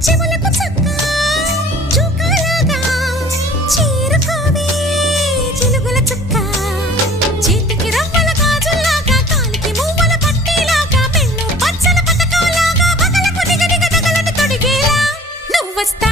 చెవులకు చక్క చూకలాగా చేరుకోవే చిలుగుల చుక్క చేతికి రవ్వల గాజుల్లాగా కాలికి మువ్వల పట్టీలాగా పెళ్ళు పచ్చల పతకంలాగా పగలకు దిగదిగ తగలని తొడిగేలా నువ్వు వస్తా